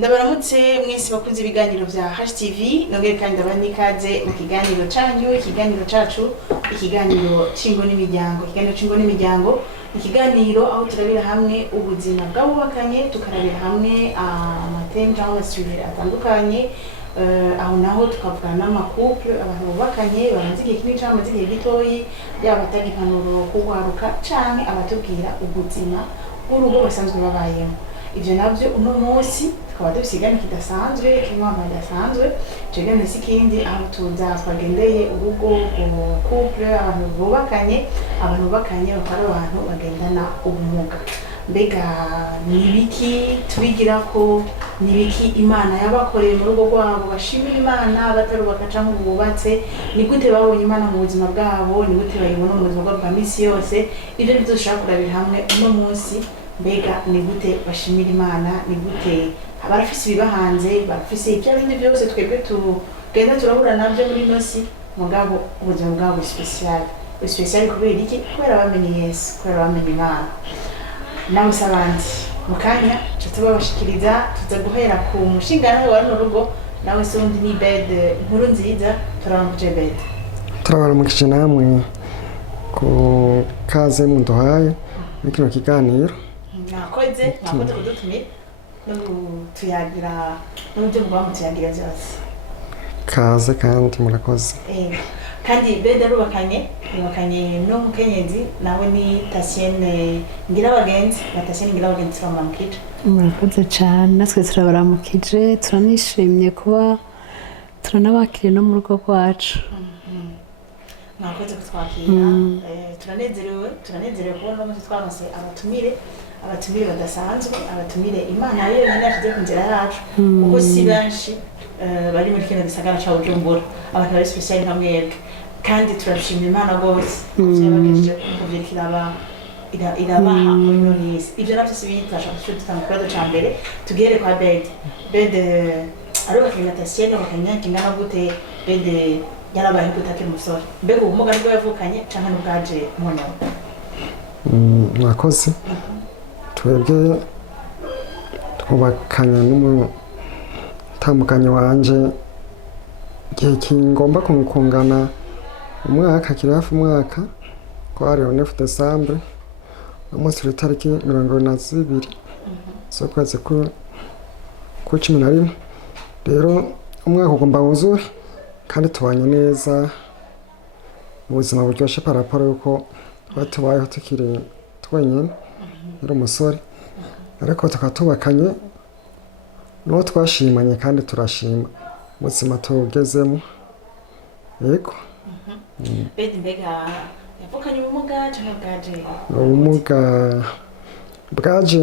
Ndabaramutse mwese bakunze ibiganiro vya HTV nongere kandi ndabandi ikaze mu kiganiro canyu ikiganiro cacu ikiganiro cingo n'imiryango ikiganiro aho turabira hamwe ubuzima bw'abubakanye tukarabira hamwe amatembe cyangwa amasubire atandukanye aho naho tukavugana n'amakouple abantu bubakanye bamaze igihe kinini cyangwa bamaze igihe gitoyi yaba batanga impanuro kugwaruka canke abatubwira ubuzima bw'urugo basanzwe babayemo. Ivyo navyo uno munsi tukaba dusigana kidasanzwe kimwama kidasanzwe cegane sikindi aho tuza twagendeye urugo couple abantu bubakanye bakora abantu bagendana ubumuga. Mbega nibiki tubigira ko nibiki Imana yabakoreye mu rugo rwabo bashimira Imana batarubaka canke bubatse ni gute babonye Imana mu buzima bwabo ni gute bayibona mu buzima bwa misi yose ivyo bizoshaka kurabira hamwe uno munsi. Mbega ni gute bashimira Imana ni gute barafise ibibahanze barafise ibyo bindi byose twebwe tugenda turahura navyo muri nosi mugabo ubuzima bwabo special kubera iki kubera bamenye Yesu kubera bamenye Imana nawe sabandi mukanya tuba bashikiriza tuza guhera ku mushingana wa rugo nawe sondi ni Bède nkuru nziza turanguje Bède turabaramukije namwe ku kaze muduhaye muri kino kiganiro nakoze kudutumira no tuyagira n'ubyo mugwa tuyagira byose kaze kandi murakoze kandi Bède rubakanye no mukenyezi nawe ni Thacienne ngirabagenzi turamukije. Murakoze cyane natwe turabaramukije turanishimye kuba turanabakiriye no mu rugo rwacu. Mwakoze kutwakira turanezerewe kubona no twaronse abatumire badasanzwe abatumire Imana yo yashyize ku nzira yacu kuko si benshi bari muri kino gisagara ca Bujumbura abantu bari special nka mwebwe kandi turashimira Imana gose yabagejeje kuvyirikira irabaha muri nisi ivyo navyo sibindi twashaka dutanga kurado ca mbere tugere kwa Bède ariko Thacienne bakanya kingana gute Bède yarabaye gutaka umusore mbega ubumuga nibwo yavukanye canke n'ubwaje mono. Mwakoze twebwe twubakanye n'umutambukanyi wanje igihe kingomba kumukungana umwaka kiri hafi umwaka ko ari 9 Decembre umunsi w'itariki 22 z'ukwezi ku 11 rero umwaka ugomba wuzure kandi tubanye neza mu buzima buryoshye paraporo yuko tubayeho tukiri twenyine yari umusore ariko tukatubakanye n'uwo twashimanye kandi turashima ubuzima tugezemo yego. Bède mbega yavukanye ubumuga cyangwa bwaje? Ubumuga bwaje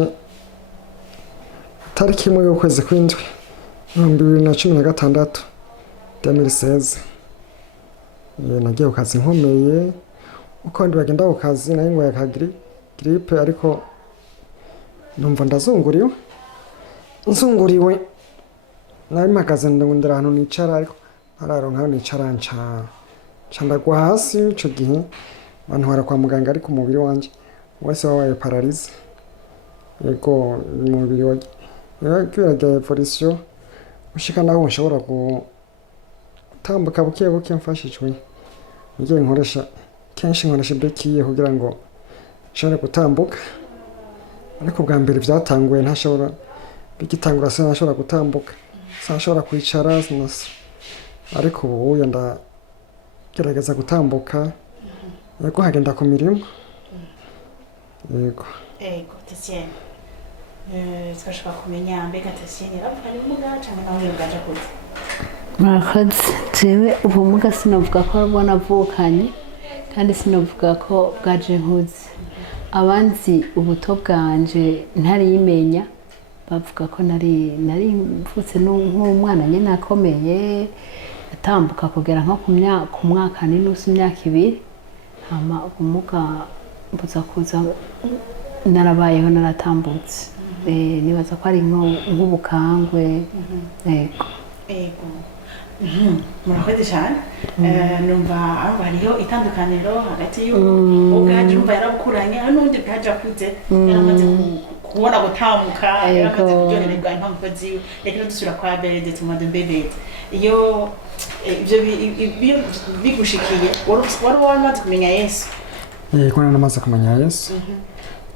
tariki imwe y'ukwezi kw'indwi 2016 2016 nagiye ku kazi nkomeye uko ndi bagenda ku kazi nayo ngo yakagiri gripe ariko numva nzunguriwe nari magaze ndondera ahantu nicara ariko araronka nicara ndagwa hasi ico gihe bantwara kwa muganga ariko umubiri wanje wese wabaye paralyse yego umubiri wanje yagira evolution ushika naho nshobora gutambuka buke mfashijwe ngiye nkoresha bekiye kugira ngo nshobore gutambuka ariko bwa mbere byatanguye ntashobora bigitangura sinashobora gutambuka sinashobora kwicara ariko ubu ndagerageza gutambuka yego hagenda ku mirimo yego. Thacienne twashaka kumenya mbega Thacienne yarapfanye ubumuga cyangwa nawe bwaje kuza? Murakoze jewe ubumuga sinavuga ko navukanye kandi sinavuga ko bwaje nkuze abanzi ubuto bwanje ntariyimenya bavuga ko nari mvutse nk'umwana nyine akomeye atambuka kugera nko ku mwaka n'inusu imyaka 2 hama ubumuga mbuza kuza narabayeho naratambutse nibaza ko ari nk'ubukangwe yego. Murakoze cyane numva hariho itandukaniro hagati y'ubwaje umva yarabukuranye n'undi bwaje akuze yaramaze kubona gutambuka yaramaze kuryohererwa intambuko ziwe reka dusubira kwa Bède tumade Bède iyo ibyo bigushikiye wari wamaze kumenya Yesu yego namaze kumenya Yesu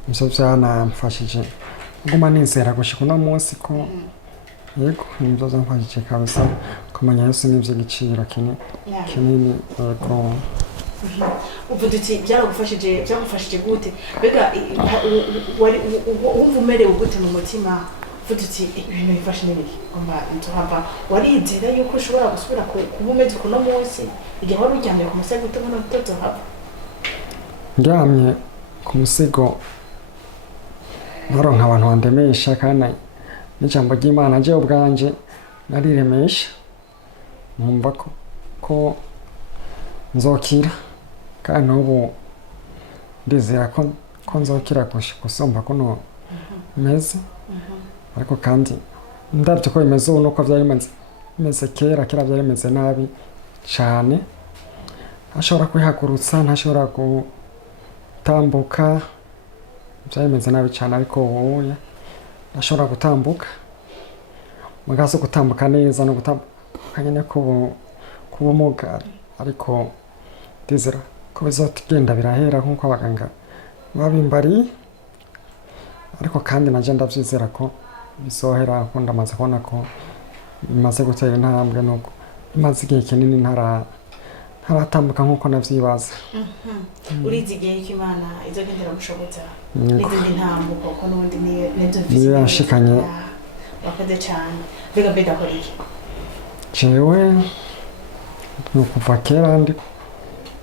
ivyo vyanamfashije nguma nizera gushika uno munsi ko yego nivyo vyamfashije kabisa kumenya Yesu n'ivy'igiciro kinini yego uvuze uti byagufashije gute mbega wumva umerewe gute mu mutima uvuze uti ibintu bifashe n'ibiki ngomba ntuhava warizera yuko ushobora gusubira kuba umeze kuno munsi igihe wari uryamye ku musego utabona utozohava ndyamye ku musego naronka abantu bandemesha kandi n'ijambo ry'Imana je ubwanje nariremesha numva ko nzokira kandi ubu ndizera ko nzokira gusumba kuno meze ariko kandi ndavye ko bimeze ubu nuko vyari bimeze kera vyari bimeze nabi cane ntashobora kwihagurutsa ntashobora gutambuka vyari bimeze nabi cane ariko ubu ndashobora gutambuka mugaso gutambuka neza no gutambuka nyene kubumuga ariko ndizera ko bizogenda birahera nkuko abaganga babimbari ariko kandi naje ndavyizera ko bizohera ko ndamaze kubona ko bimaze gutera intambwe nuko imaze igihe kinini ntaratambuka nkuko navyibaza urizigiye ko Imana izogendera gushobotsa n'izindi ntambuko ko n'ubundi niyo yashikanye wakaze cane mbega Bède akora iki jewe nukuva kera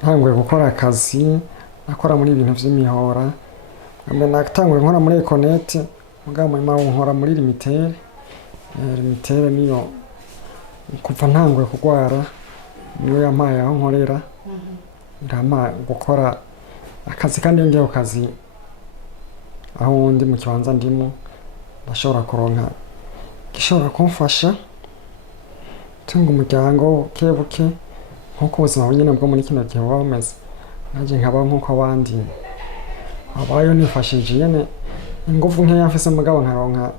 ntanguye gukora akazi nakora muri ibintu vy'imihora natanguye nkora muri Econete mugabo nkora muri limitere niyo kuva ntanguye kugwara niyo yampaye aho nkorera ndama gukora akazi kandi ngiye ku kazi aho ndi mu kibanza ndimo ndashobora kuronka gishobora kumfasha tunga umuryango buke nkuko ubuzima bunyene bwo muri kino gihe buba bumeze naje nkaba nkuko abandi abayo nifashije nyene ingufu nkeya mfise mugabo nkaronka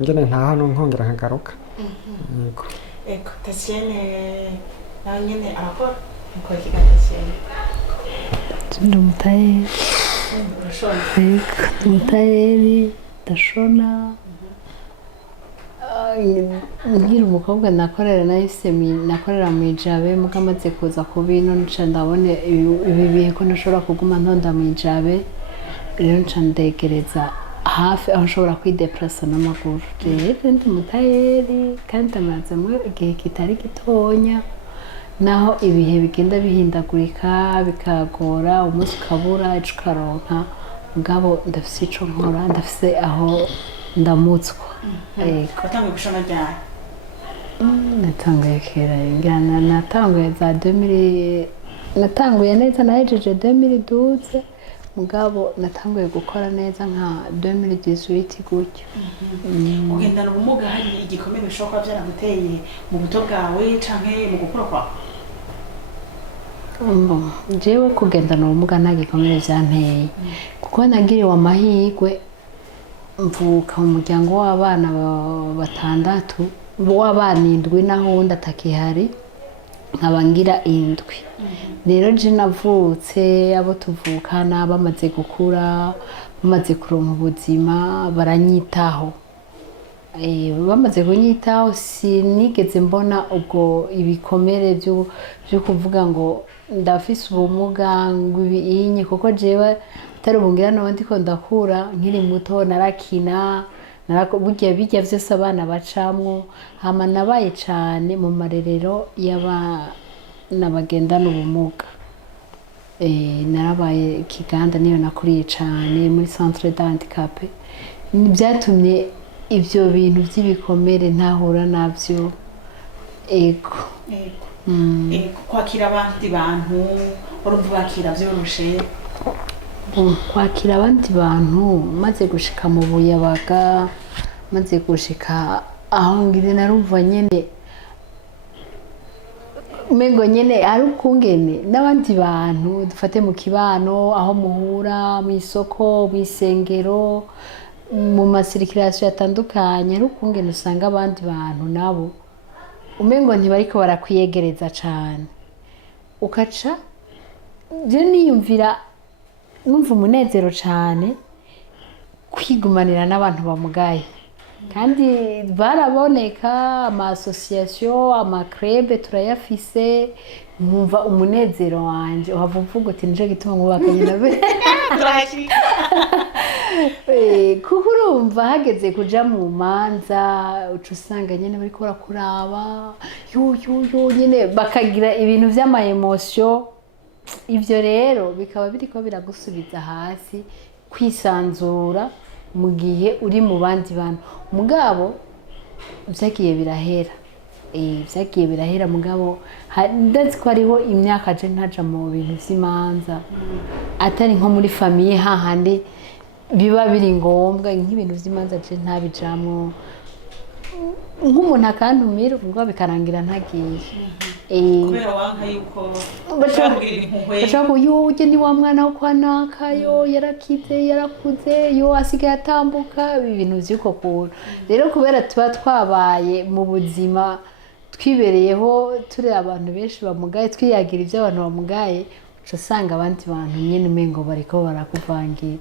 ngene nta hano nkongera nkagaruka yego eko Thacienne nawe nyene arakora mukora iki Thacienne ndi umutayeri urashona yego umutayeri ndashona nkiri umukobwa nakorera mu ijabe muga amaze kuza ku bino nca ndabone ibi bihe ko ntashobora kuguma ntonda mu ijabe rero nca ndegereza hafi aho nshobora kwideplasa n'amaguru rero ndi umutayeri kandi ndamazemo igihe kitari gitonya naho ibihe bigenda bihindagurika bikagora umunsi ukabura ejo ukaronka mugabo ndafise ico nkora ndafise aho ndamutswa watanguye gushona ryari natanguye kera ngana natanguye za 2000 natanguye neza nahejeje 2012 mugabo natanguye gukora neza nka 2018 gutyo kugendana ubumuga hari igikomere bishobora kuba vyaramuteye mu buto bwawe canke mu gukura kwawe jewe kugendana ubumuga nta gikomere vyanteye kuko nagiriwe amahirwe mvuka mu muryango w'abana batandatu w'abana 7 naho wundi atakihari nkaba ngira 7 rero je navutse abo tuvukana bamaze gukura bamaze kuronka ubuzima baranyitaho bamaze kunyitaho sinigeze mbona ubwo ibikomere byo kuvuga ngo ndafise ubumuga ngo ibinye kuko jewe tari bungira no ndiko ndakura nkiri muto narakina burya bijya vyose abana bacamwo hama nabaye cane mu marerero y'abana bagendana ubumuga narabaye Kiganda niyo nakuriye cane muri centre d'handicap byatumye ivyo bintu vy'ibikomere ntahura navyo ego kwakira abandi bantu urumva bakira vyoroshe kwakira abandi bantu maze gushika mu Buyabaga maze gushika aho ngire narumva nyene mengo nyene ari ukungene n'abandi bantu dufate mu kibano aho muhura mu isoko mu isengero mu masirikirasiyo atandukanye ari ukungene usanga abandi bantu nabo umengo ntibariko barakwiyegereza cane ukaca je niyumvira numva umunezero cane kwigumanira n'abantu bamugaye kandi baraboneka ama association ama club turayafise nkumva umunezero wanje uhava uvuga uti nije gituma mwubakanye nabe kuko urumva hageze kuja mu manza uca usanga nyene bariko barakuraba yo nyene bakagira ibintu vy'ama emotion ivyo rero bikaba biriko biragusubiza hasi kwisanzura mu gihe uri mu bandi bantu mugabo vyagiye birahera vyagiye birahera mugabo ndazi ko hariho imyaka je ntaja mu bintu vy'imanza atari nko muri famiye hahandi biba biri ngombwa nk'ibintu vy'imanza je ntabijamwo nk'umuntu akantumira ubwo bikarangira ntagiye kubera wanka yuko bashaka yuje ni wa mwana wo kwa nakayo yarakize yarakuze yo asigaye atambuka ibintu vy'uko kuntu rero kubera tuba twabaye mu buzima twibereyeho turi abantu benshi bamugaye twiyagira ivyo abantu bamugaye uca usanga abandi bantu nyene umengo bariko barakuvangira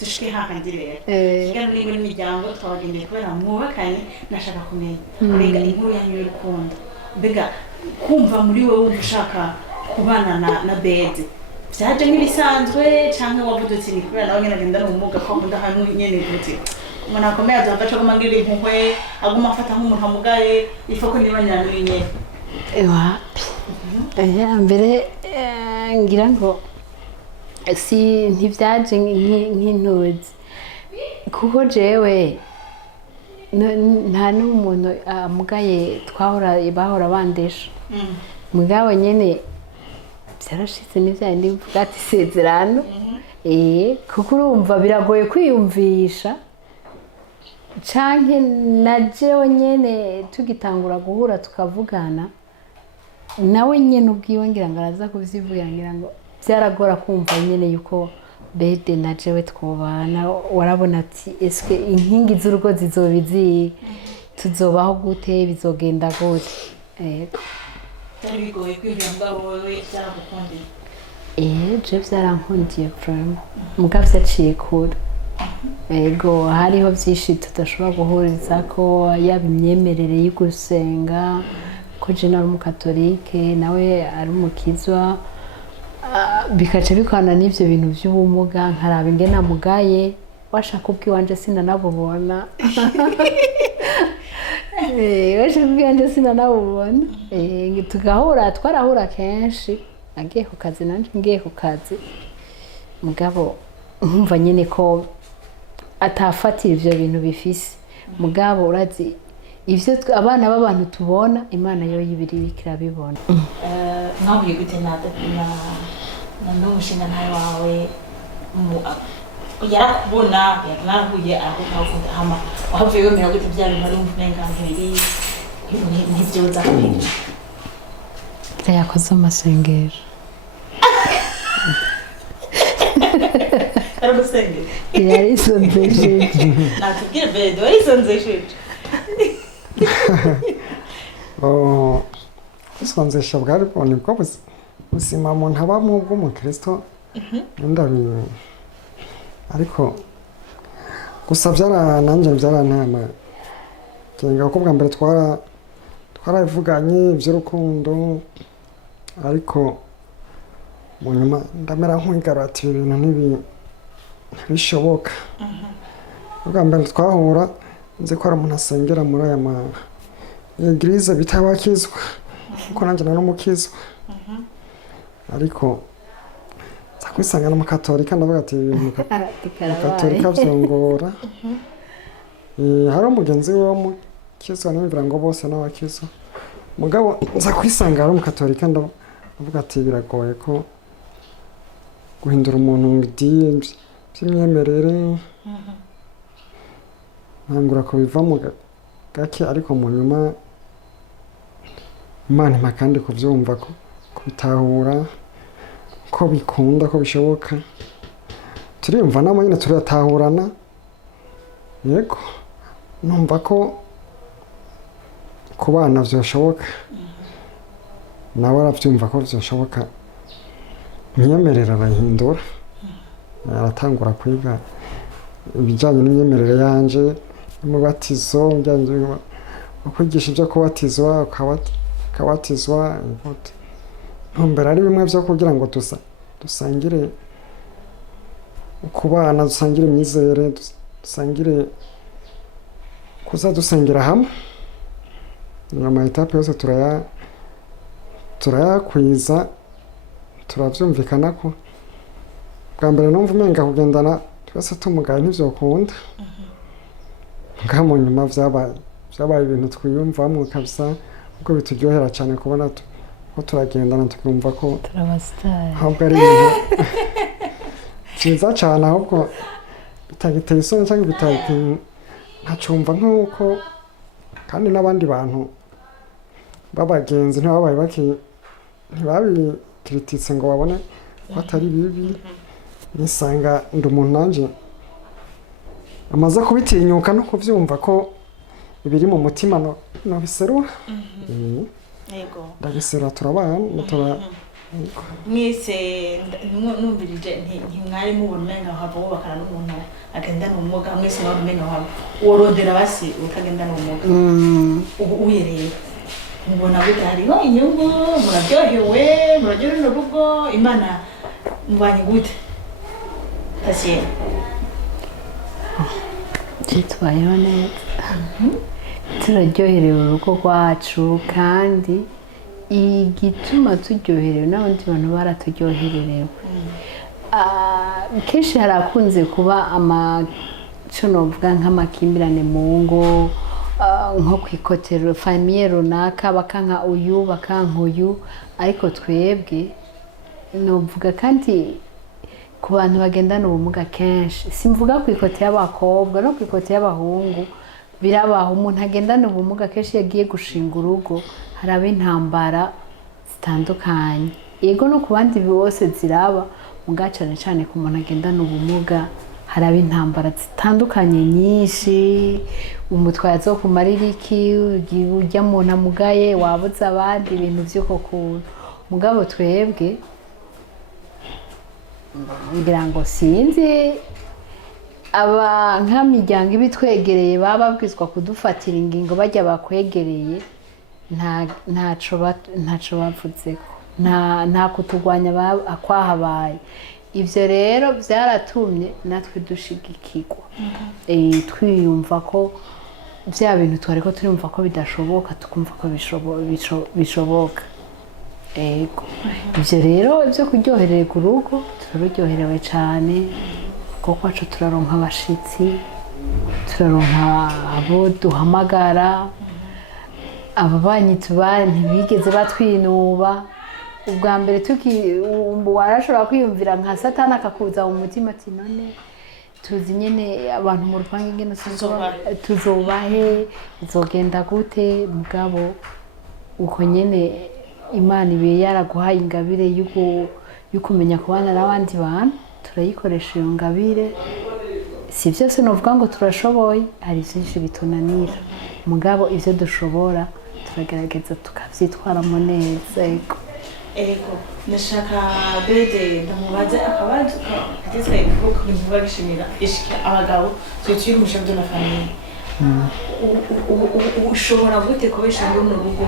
dushike hahangirira kigana n'imiryango twabagendeye kubera mwubakanye nashaka kumenya mbega inkuru yanyu y'urukundo mbega kumva muri wowe wumva ushaka kubana na Bède vyaje nk'ibisanzwe canke wavuze uti ni kubera nawe nyene agenda n'ubumuga ko akunda ahantu nyene gute umuntu akomeye azogaca aguma ngira impuhwe aguma afata nk'umuntu amugaye ifa ko nibanyana n'inye wapi mbere ngira ngo si ntivyaje nk'intuzi kuko jewe nta n'umuntu amugaye bahora bandesha mugabo nyene vyarashitse n'ivyandi mvuga ati sezerano kuko urumva biragoye kwiyumvisha canke na jewe nyene tugitangura guhura tukavugana nawe nyene ubwiwe ngira ngo araza kuvyivugira ngira ngo vyaragora kumva nyene yuko Bède na jewe twobana warabona ati eske inkingi z'urugo zizobizi tuzobaho gute bizogenda gute byari bigoye kwiyumvira mugabo wewe byaragukundiye je vyarankundiye vraiment mugabo vyaciye kure ego hariho vyinshi tudashobora guhurizako yaba imyemerere yo gusenga ko je nari umukatolike nawe ari umukizwa bikaca bikwana n'ivyo bintu vy'ubumuga nkaraba ingene amugaye washaka ubwiwanje sinanabubona washaka ubwiwanje sinanabubona tugahura twarahura kenshi agiye ku kazi nanje ngiye ku kazi mugabo nkumva nyene ko atafatira ivyo bintu bifise mugabo urazi ivyo abana b'abantu tubona Imana yo yibirikira bibona mwahuye gute na n'umushinga ntayo wawe yarakubona yarahuye arakukunda hama wahavuye wemera gute bya bintu ari uburenganzira ntibyoza kubiri yakoze amasengesho aragusengera yarisonzesheje natubwire Bède warisonzesheje kwisonzesha bwari bwone bwo ubuzima umuntu abamwo bw'umukristo ndabiwe ariko gusa nanjye byarantama kenga ko bwa mbere twarabivuganye iby'urukundo ariko mu nyuma ndamera nk'uwigarura ati ibi bintu ntibishoboka bwa mbere twahura nzi ko ari umuntu asengera muri aya eglise bitabakizwa kuko nanjye nari umukizwa ariko nza kwisanga n'umukatolika ndavuga ati umukatolika vyongora hari umugenzi we w'umukizwa n'imvira ngo bose n'abakizwa mugabo nza kwisanga ari umukatolika ndavuga ati biragoye ko guhindura umuntu mu idini by'imyemerere ntangura kubivamo gake ariko mu nyuma Imana impa kandi kuvyumva ko kubitahura ko bikunda ko bishoboka turiyumva namwe nyine turatahurana yego numva ko ku bana vyoshoboka nawe aravyumva ko vyoshoboka imyemerere arahindura aratangura kwiga ibijyanye n'imyemerere yanje umubatizo kwigisha ibyo kubatizwa ukabatizwa ntumbera ari bimwe byo kugira ngo dusangire ku bana dusangire imyizere dusangire kuza dusengera hamwe amayetape yose turayakwiza turavyumvikana ko bwa mbere numva umenga kugendana twese tumugaye ntivyokunda mu nyuma vyabaye ibintu twiyumvamwo kabisa kuko bituryohera cyane kubona ko turagendana tukumva ko ahubwo ari ibintu vyiza cane ahubwo bitagiteye isoni cyangwa nkacumva nk'uko kandi n'abandi bantu b'abagenzi ntibabikirititse ngo babone ko atari bibi nisanga ndi umuntu nanje amaze kubitinyuka no kuvyumva ko ibiri mu mutima no biserura yego ndabiserura turabana mwese numvirije ntimwari mubona umenga hava wubakana n'umuntu agendana ubumuga mwese mwari umenga hava worondera basi utagendana ubumuga ubu uyereye mubona gute hariho inyungu muraryohewe n'urugo Imana mubanye gute Thacienne twitwayeho neza turaryoherewe urugo rwacu kandi igituma turyoherewe n'abandi bantu baraturyohererewe kenshi harakunze kuba amaco novuga nk'amakimbirane mu ngo nko kwikotero famiye runaka bakanka uyu bakanka uyu ariko twebwe novuga kandi ku bantu bagendana ubumuga kenshi simvuga ku ikote y'abakobwa no ku ikote y'abahungu birabaho umuntu agendana ubumuga kenshi yagiye gushinga urugo haraba intambara zitandukanye yego no ku bandi bose ziraba muga cane cane ku muntu agendana ubumuga haraba intambara zitandukanye nyinshi umutwaye azokumarira iki ujya muntu amugaye wabuze abandi ibintu vy'uko kuntu mugabo twebwe ngira ngo sinzi aba nk'amiryango ibitwegereye baba babwizwa kudufatira ingingo bajya bakwegereye ntaco bavuzeko nta kutugwanya akwahabaye ivyo rero vyaratumye natwe dushigikirwa twiyumva ko vya bintu twariko turumva ko bidashoboka tukumva ko bishoboka ego ivyo rero ivyo kuryohererwa urugo turaryoherewe cane kuko kwacu turaronka abashitsi turaronka abo duhamagara ababanyi ntibigeze batwinuba ubwa mbere warashobora kwiyumvira nka satani akakuza mu mutima ati none tuzi nyene abantu mu rupangu ingene tuzobahe izogenda gute mugabo uko nyene Imana ibe yaraguhaye ingabire y'ukumenya kubana n'abandi bantu turayikoresha iyo ngabire si vyose novuga ngo turashoboye hari vyinshi bitunanira mugabo ivyo dushobora turagerageza tukavyitwaramo neza ego nashaka Bède ndamubaza akabazo kageze ko kuvuga gishimira ishika abagabo twitira umushavu de la famille ushobora gute kubesha muri rugo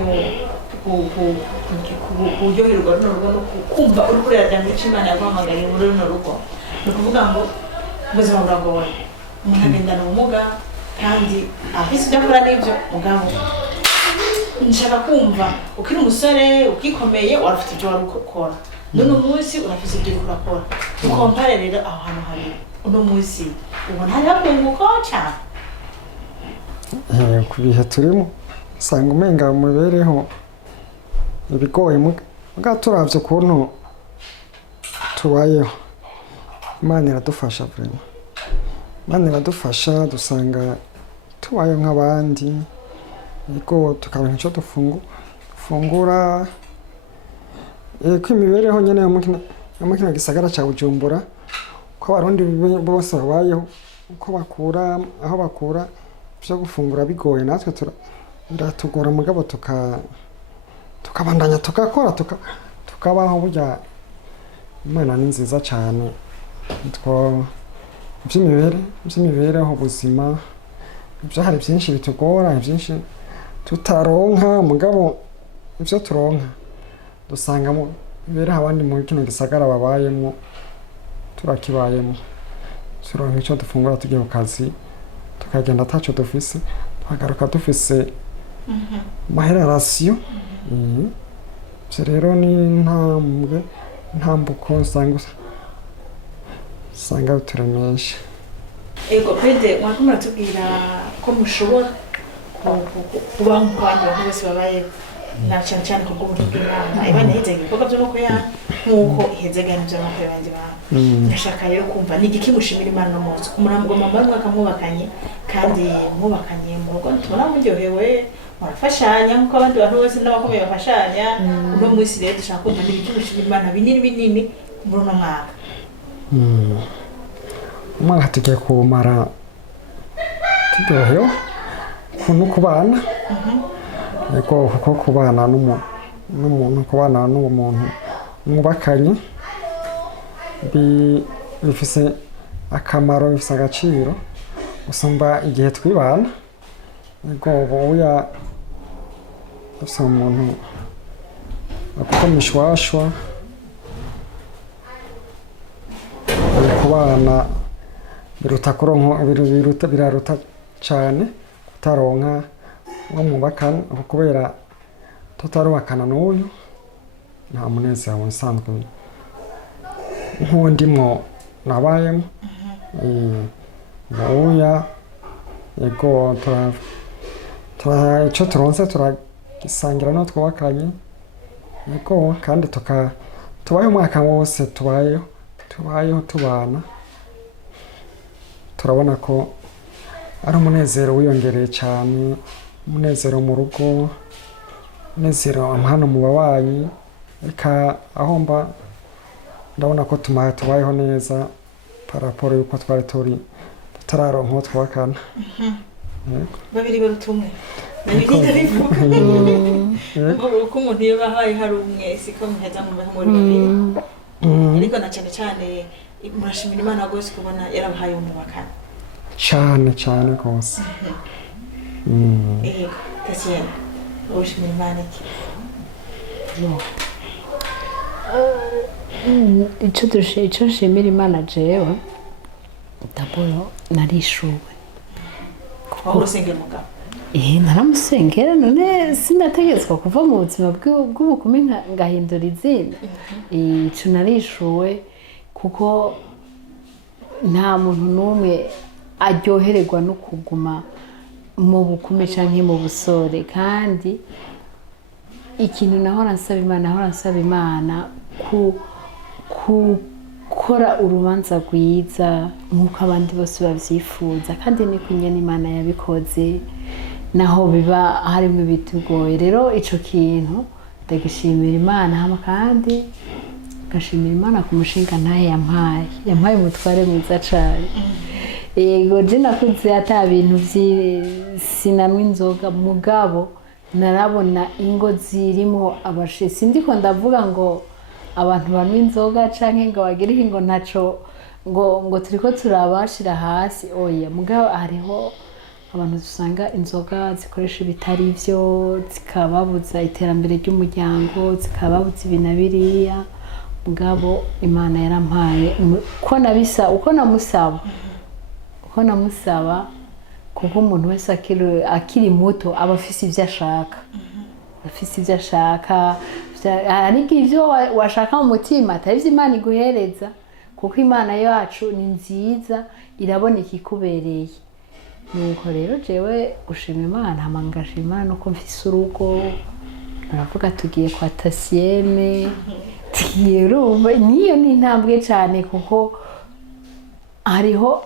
kuryoherwa n'urugo no kumva uri kurera cyane Imana yaguhamagariye muri runo rugo ni ukuvuga ngo ubuzima buragoye umuntu agendana ubumuga kandi afise ibyo akora n'ibyo mugabo nshaka kumva ukiri umusore ukikomeye warafite ibyo wari ukora none umunsi urafise ibyo uri kurakora ukompare rero aho hantu hari uno munsi ubona hari hakunguko cyane ku bihe turimo usanga umenga mu mibereho ibigoye muga turavye ukuntu tubayeho Imana iradufasha vraiment Imana iradufasha dusanga tubayeho nk'abandi yego tukabona icyo dufungura ko imibereho nyene yo mu kino gisagara ca Bujumbura ko abarundi bose babayeho uko bakura aho bakura byo gufungura bigoye, natwe biratugora mugabo tukabandanya tugakora tukabaho. Burya Imana ni nziza cyane, by'imibereho ubuzima ibyo hari byinshi bitugora, byinshi tutaronka, mugabo ibyo turonka dusanga mu mibereho abandi mu kino gisagara babayemo turakibayemo. Turonka icyo dufungura tugiye ku kazi, tukagenda ataco dufise, tukagaruka dufise maherarasiyo. Ibyo rero ni intambuko usanga bituremesha. Ego Bède, mwaka muratubwira ko mushobora kubaho nk'abandi bantu bose babayeho, na cyane cyane ku bw'uburyo bw'Imana. Imana ihezega ibikorwa by'amaboko yanyu nk'uko ihezega n'iby'amaboko y'abandi bantu. Ndashaka rero kumva ni igiki mushimira Imana no munsi umuramugoma mwaka mwubakanye, kandi mwubakanye mu rugo tubona muryohewe, murafashanya nk'uko abandi bantu bose n'abakomeye bafashanya. Uno munsi rero dushaka kumva ni igiki mushimira Imana binini muri uno mwaka. Umwaka tugiye kuwumara turyohewe no kubana, kuko kubana n'umuntu mwubakanye bifise akamaro, bifise agaciro gusumba igihe twibana. Ubuya ufise umuntu akukomishwashwa kubana biraruta cyane kutaronka uwo mwubakana, kubera tutarubakana n'uyu nta munezero musanzwe nk'undimwo nabayemo. Ubuya yego icyo turonse turagisangira n'uwo twubakanye, yego kandi tubayeho umwaka wose tubayeho tubana. Turabona ko ari umunezero wiyongereye cyane, umunezero mu rugo, umunezero hano mu babanyi. Reka aho mba ndabona ko tubayeho neza paraporo yuko twari tutararonka uwo twubakana. Babiri baruta umwe, babiri ndabivuga uko umuntu iyo bahaye hari umwe siko muheza mu babiri. Ariko na cyane murashimira Imana rwose kubona yarabahaye umubakana cyane rwose. Thacienne, urashimira Imana iki? Icyo nshimira Imana jewe daboro narishuwe. Aho urusengera umugabo? Naramusengera, none sinategetswe kuva mu buzima bw'ubukumi ngahindura izina. Icyo narishuwe kuko nta muntu n'umwe aryohererwa no kuguma mu bukumi cyangwa mu busore. Kandi ikintu nahora nsaba Imana gukora urubanza rwiza nk'uko abandi bose babyifuza, kandi niko nyine Imana yabikoze naho biba harimo ibitugoye. Rero icyo kintu ndagishimira Imana, kandi ngashimira Imana ku mushinga ntahe yampaye umutware mwiza cyane. Yego je nakuze ata bintu sinamwe inzoga, mugabo narabona ingo zirimo abashitsi. Ndiko ndavuga ngo abantu banywa inzoga canke ngo bagire ngo ntaco ngo turiko turabashira hasi, oya, mugabo hariho abantu dusanga inzoga zikoresha ibitari byo, zikababuza iterambere ry'umuryango, zikababuza ibintu biriya. Mugabo Imana yarampaye uko namusaba kuko umuntu wese akiri muto aba afise ibyo ashaka, ariko ibyo washaka mu mutima atari byo Imana iguhereza, kuko Imana yacu ni nziza, irabona ikikubereye. Nuko rero jewe gushima Imana ngashima Imana nuko mfise urugo, baravuga tugiye kwa Thacienne, niyo ni intambwe cyane, kuko hariho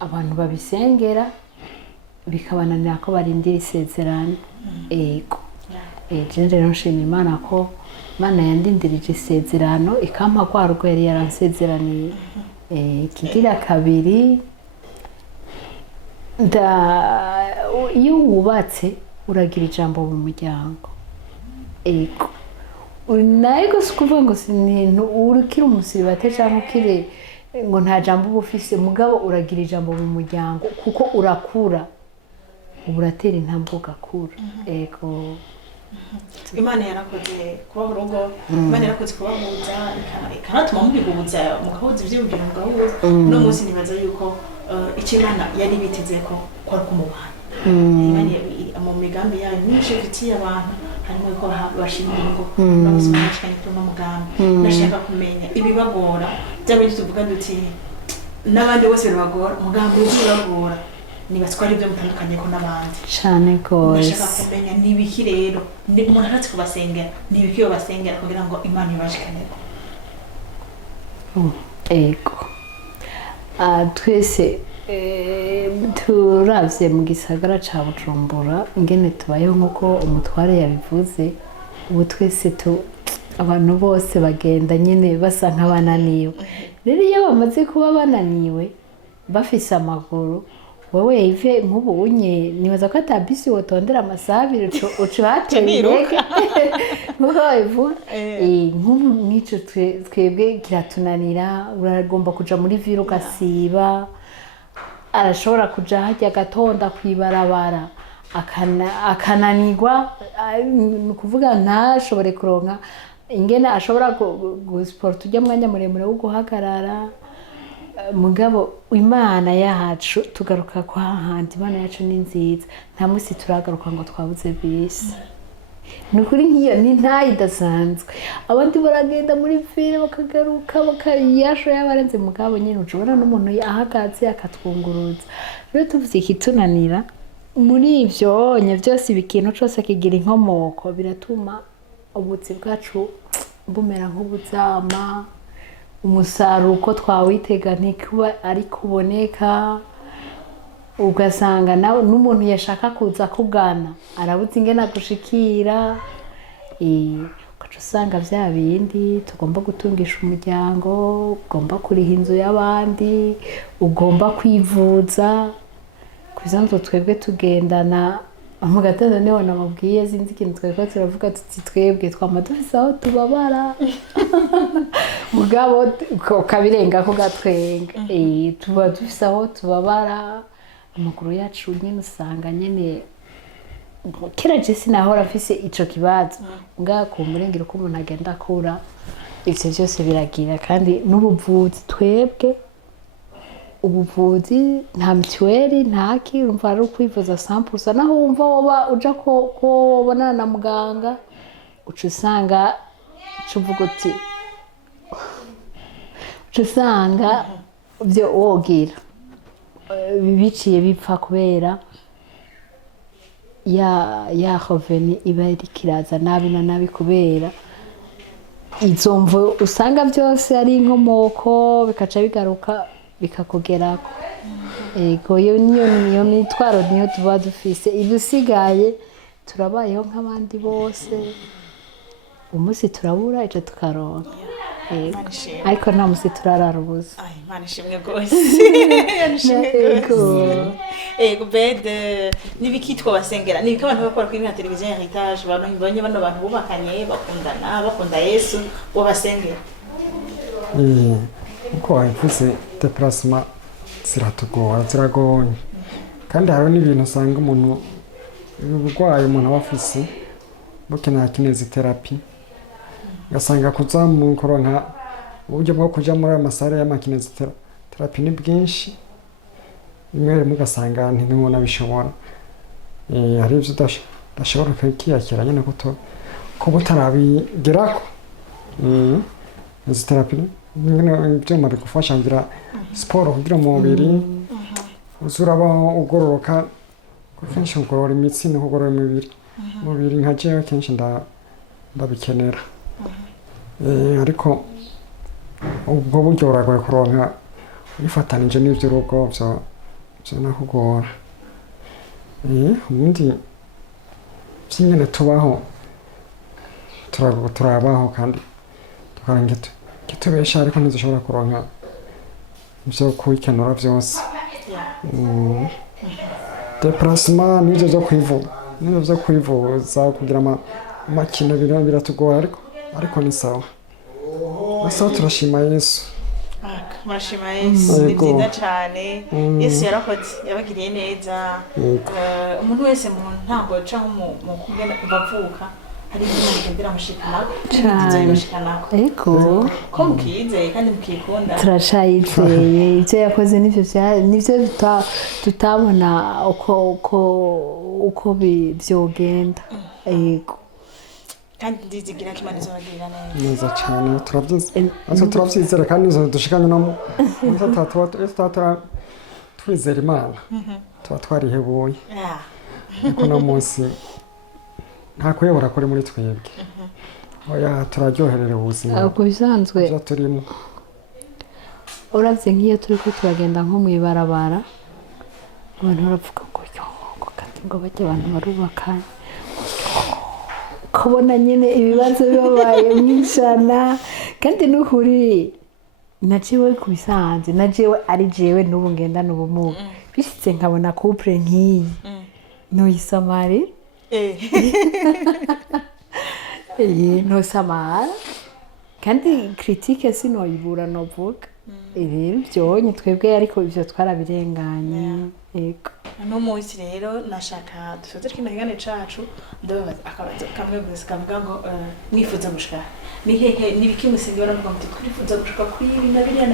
abantu babisengera bikabananira ko barindira isezerano. Ego rero nshima Imana ko Imana yandindirije isezerano ikampa kwa rweri yaransezeraniye. Ikigira kabiri iyo wubatse uragira ijambo mu muryango ego nawe gusa ukuvuga ngo ukiri umusiribate cyangwa ukiri ngo nta jambo uba ufise mugabo uragira ijambo mu muryango kuko urakura ubu uratera intambwe ugakura ego Imana yarakoze kuba urugo Imana yarakoze kubahuza ikanatuma mubihuza mugahuza ivyiyumviro mugahuza no munsi nibaza yuko icyo Imana yari biteze ko kwari kumubana Imana mu migambi yayo myinshi ifitiye abantu harimo ko bashimira ngo babuzima bashikanye kuri no mugambi nashaka kumenya ibibagora by'abindi tuvuga duti n'abandi bose birabagora mugambi uzibagora nibatwara ibyo mutandukanye ko n'abandi cyane gose nashaka kumenya nibiki rero umuntu aratse kubasengera nibiki yo basengera kugira ngo Imana ibashikane ego twese turavye mu gisagara ca Bujumbura ingene tubayeho nkuko umutware yabivuze ubu twese abantu bose bagenda nyine basa nk'abananiwe rero iyo bamaze kuba bananiwe bafise amaguru wowe ive nk'ubu unye nibaza ko atabisi wotondera amasaha abiri ucuhateye nk'uko babivuga nk'ubu nk'icyo twebwe kiratunanira uragomba kuja muri vile ugasiba arashobora kuja harya agatonda kwibarabara akananirwa ni ukuvuga ntashobore kuronka ingene ashobora gusporta ujya mwanya muremure wo guhagarara mugabo Imana yacu tugaruka kwa handi Imana yacu ni nziza nta munsi turagaruka ngo twabuze bisi nukuri nk'iyo ni ntayidasanzwe abandi baragenda muri vile bakagaruka bakayasho yabarenze mugabo nyine ujubona n'umuntu ahagaze akatwunguruza rero tuvuze ikitunanira muri ivyo byose ibikintu cyose kigira inkomoko biratuma ubutsi bwacu bumera nk'ubuzama umusaruro uko twawitega ntikuba ari kuboneka ugasanga nawe n'umuntu yashaka kuza kugana arabuze ingene agushikira ugaca usanga vya bindi tugomba gutungisha umuryango ugomba kuriha inzu y'abandi ugomba kwivuza kwizanzo twebwe tugendana mu gatondo niho namubwiye sinzi ikintu twebwe turavuga tuti twebwe twama dufise aho tubabara mugabo kabirenga ko gatwenga tuba dufise aho tubabara amaguru yacu nyine usanga nyine kera je sinahora afise ico kibazo nga ku murengero ko umuntu agenda akura ivyo byose biragira kandi n'ubuvuzi twebwe ubuvuzi nta mituweli ntaki urumva ari ukwivuza 100% naho wumva woba uja ko wabonana na muganga uca usanga cuvuga uti uca usanga byo wogira biciye bipfa kubera ya reveni iba iri kiraza nabi na nabi kubera izo mvu usanga byose ari inkomoko bikaca bigaruka bikakugerako ego niyo mitwaro niyo tuba dufise idusigaye turabayeho nk'abandi bose umunsi turabura ejo tukaronka ariko nta munsi turarara ubusa Imana ishimwe rwose ego Bède nibikitwa basengera nibiki abantu bakora kuri nka televiziyo ya heritage abantu mbonye bano bantu bubakanye bakundana bakunda Yesu bo basengera uko wabivuze deplacement ziragoye kandi hariho n'ibintu usanga umuntu uburwayi umuntu aba afise bukeneye kineziterapi ugasanga kuzamukoronka uburyo bwo kuja muri amasare y'amakineziterapi ni bwinshi rimwe rimwe ugasanga ntibimubona bishobora hari ivyo udashobora kwiyakira nyene ko butarabigerako kineziterapi ivyuma bigufasha ngira siporo kugira umubiri uzuraba ugororoka kenshi ugorora imitsi no kugorora umubiri nka jewe kenshi ndabikenera ariko ubwo buryo buragoye kuronka bifatanije n'ivy'urugo vyo nakugora ubundi vy'ingene tubaho turabaho kandi tukarangira kitubesha ariko ntidushobora kuronka ivyo kwikenura vyose deplacement n'ivyo vyo kwivuza kugira amakino biratugora ariko ni sawa. Asa turashima Yesu. Murashima Yesu ni byiza cyane. Yesu yarakoze yabagiriye neza. Umuntu wese mu ntango canke mu kugenda bavuka hari ibintu bigendera mushikana Ego ko mukizeye kandi mukikunda turacayizeye ivyo yakoze nivyo tutabona uko vyogenda. Ego kandi ndizigira ko Imana izobagirira neza cyane turavyizera kandi dushikanye no mu twizera Imana tuba twarihebuye ariko no munsi nta kuyobora kuri muri twebwe. Oya turaryoherera ubuzima ku bisanzwe byo turimo. Uravye nk'iyo turiko turagenda nko mw'ibarabara abantu baravuga ngo kandi ngo bajye abantu barubakanye kubona nyine ibibazo bibabaye mw'ijana kandi n'ukuri naciwe ku bisanzwe naciwe ari jewe n'ubu ngendana ubumuga bishitse nkabona couple nk'iyi noyisamari ntusamara kandi critique sinoyibura novuga rero byonye twebwe ariko ivyo twarabirenganye. Ego no munsi rero nashaka dusoze kino kigane cacu ndabaza akabazo kamwe gusa kavuga ngo mwifuza gushika ni hehe nibiki musengera ngo twifuza gushika kuri ibi na biriya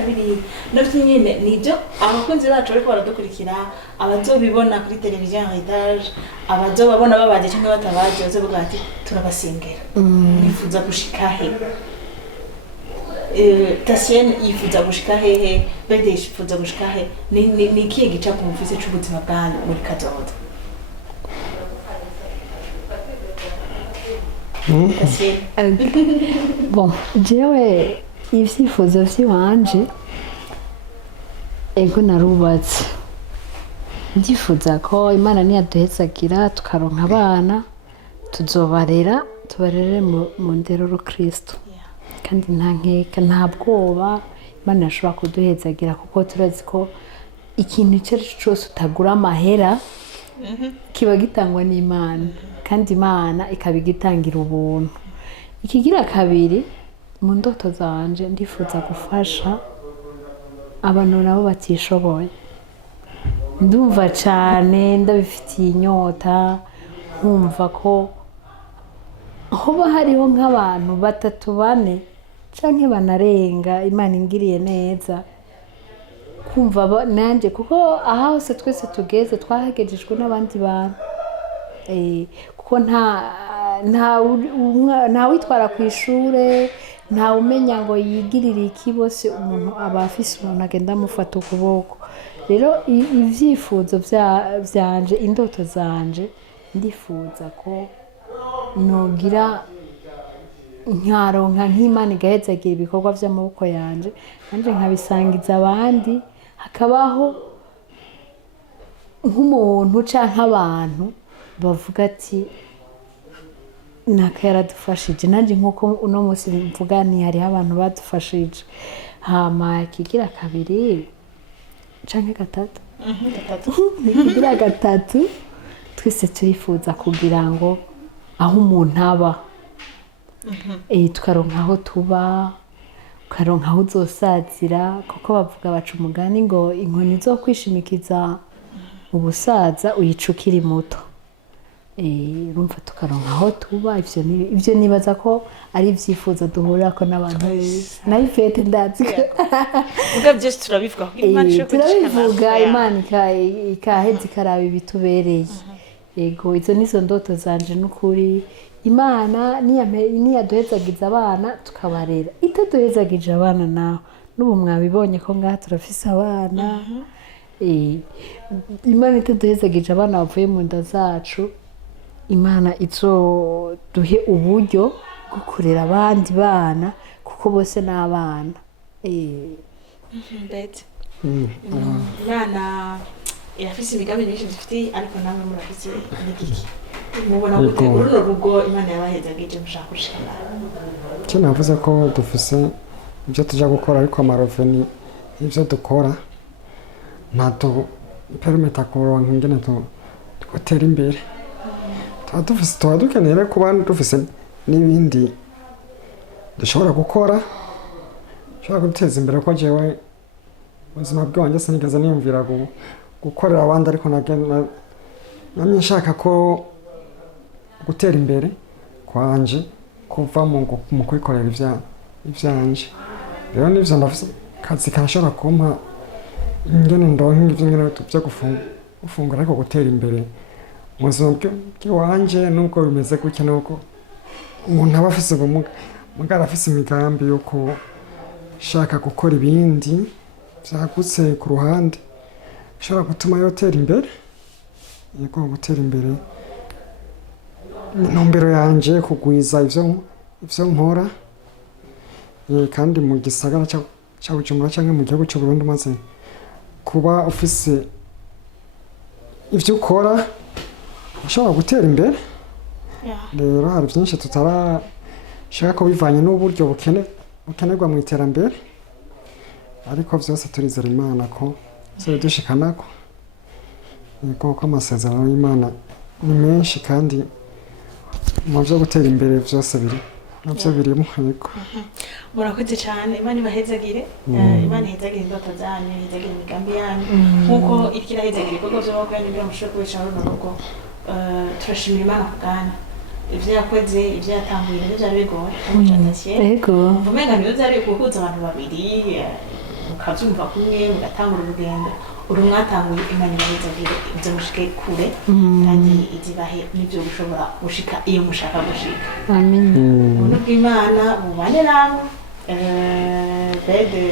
navyo nyene nibyo abakunzi bacu bariko baradukurikira abazobibona kuri televiziyo heritage abazobabona babaje cyangwa batabaje bazovuga ati turabasengera mwifuza gushika he. Thacienne yifuza gushika hehe, Bède yifuza gushika he, ni ikihe gica ku mufise c'ubuzima bwanyu muri kazoza? Bon, jewe ivyifuzo vyiwanje ego narubatse ndifuza ko Imana niyaduhezagira tukaronka abana tuzobarera tubarere mu ndero y'Ukristo kandi nta nkeka nta bwoba Imana yashobora kuduhezagira kuko turazi ko ikintu icyo ari cyo cyose utagura amahera kiba gitangwa n'Imana kandi Imana ikabigitangira ubuntu. Ikigira kabiri mu ndoto zanje ndifuza gufasha abantu nabo batishoboye. Ndumva cyane ndabifitiye inyota nkumva ko hoba hariho nk'abantu 3-4 canke banarenga Imana ingiriye neza kumva nanje kuko aha hose twese tugeze twahagejejwe n'abandi bantu kuko nta witwara ku ishure nta umenya ngo yigirire iki bose umuntu aba afise umuntu agenda amufata ukuboko. Rero ivyifuzo vyanje indoto zanje ndifuza ko nogira nkaronka nk'Imana igahezagira ibikorwa vy'amaboko yanje nanje nkabisangiza abandi hakabaho nk'umuntu canke abantu bavuga ati naka yaradufashije nanje nkuko uno munsi mvuga ni hariho abantu badufashije. Hama kigira kabiri canke gatatu kigira gatatu twese turifuza kugira ngo aho umuntu aba tukaronka aho tuba ukaronka aho uzosazira kuko bavuga baca umugani ngo inkoni zo kwishimikiza ubusaza uyica ukiri muto. Urumva tukaronka aho tuba ivyo nibaza ko ari ivyifuzo duhurirako n'abantu nayo Bède ndazi uga byose turabivuga ko Imana ishobora turabivuga Imana ikaheza ikaraba ibitubereye. Ego izo nizo ndoto zanje n'ukuri Imana niyaduhezagiza abana tukabarera itaduhezagije abana naho n'ubu mwabibonye ko ngaha turafise abana Imana itaduhezagije abana bavuye mu nda zacu Imana izoduhe uburyo bwo kurera abandi bana kuko bose n'abana. Bède Imana irafise imigambi myinshi dufite ariko namwe murafise n'igiki mubona gute uruno rugo Imana yabahezagije mushaka gushika cyo navuze ko dufise ibyo tuja gukora ariko amarove ibyo dukora ntato permita kuronka ingene gutera imbere tuba dukeneye kuba dufise n'ibindi dushobora gukora dushobora guteza imbere ko jewe ubuzima bwanjye sinigeze niyumvira gukorera abandi ariko namye nshaka ko gutera imbere kwanje kuva mu kwikorera ivyanje rero nivyo ndafise kazi karashobora kumpa ingene ndonka ivyo ngene byo gufungura ariko gutera imbere mu buzima bw'iwanje nubwo bimeze gutya nuko umuntu aba afise ubumuga mugara afise imigambi yo kushaka gukora ibindi vyagutse ku ruhande bishobora gutuma yotera imbere yego gutera imbere intumbero yanje kugwiza ivyo nkora kandi mu gisagara ca Bujumbura canke mu gihugu c'u Burundi maze kuba ufise ivyo ukora ushobora gutera imbere rero hari byinshi tutarashaka ko bivanye n'uburyo bukenerwa mu iterambere ariko vyose turizera Imana ko dushikanako yego ko amasezerano y'Imana ni menshi kandi mu byo gutera imbere byose navyo birimo yego murakoze cyane Imana ibahezagire Imana ihezagire indoto zanyu ihezagire imigambi yanyu nkuko ikira hezagire ibikorwa by'amaboko yanyu byo mushobora kubeshaho n'urugo turashimira Imana kugana ivyo yakoze ivyo yatanguye nivyo byari bigoye Thacienne yego umenga niyo byari kuhuza abantu babiri mukavyumva kumwe mugatangura urugendo mwatangura Imana ibahezagire ibyo mushike kure kandi izibahe n'ibyo gushobora gushika iyo mushaka gushika amen ubuntu bw'Imana bubane namwe Bède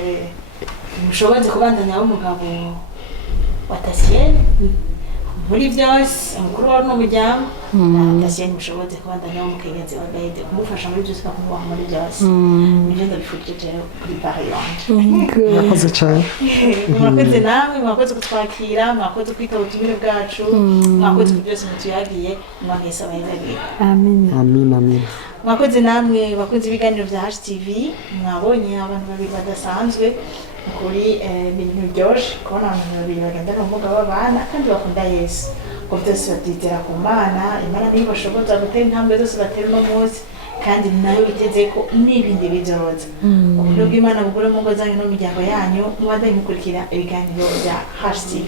mushoboze kubandanya umugabo wa Thacienne muri byose umukuru wa n'umuryango Thacienne mushoboze kubandanya umukenyezi wa Bède kumufasha muri byose kumuha muri byose nivyo ndabifurije kuri barashima murakoze cyane murakoze namwe murakoze kutwakira murakoze kwitaba ubutumire bwacu murakoze ku byose mutuyagiye mwagese abahezagiye amin mwakoze namwe bakunze ibiganiro bya HTV mwabonye abantu babiri badasanzwe kuri ibintu byoshe kubona abantu babiri bagendana ubumuga babana kandi bakunda Yesu ngo byose batitera ku Mana Imana niyo bashoboza gutera intambwe zose batera uno munsi kandi nayo biteze ko n'ibindi bizoza uburyo bw'Imana bugure mu ngo zanyu no mu miryango yanyu mubandanye mukurikira ibiganiro bya HTV.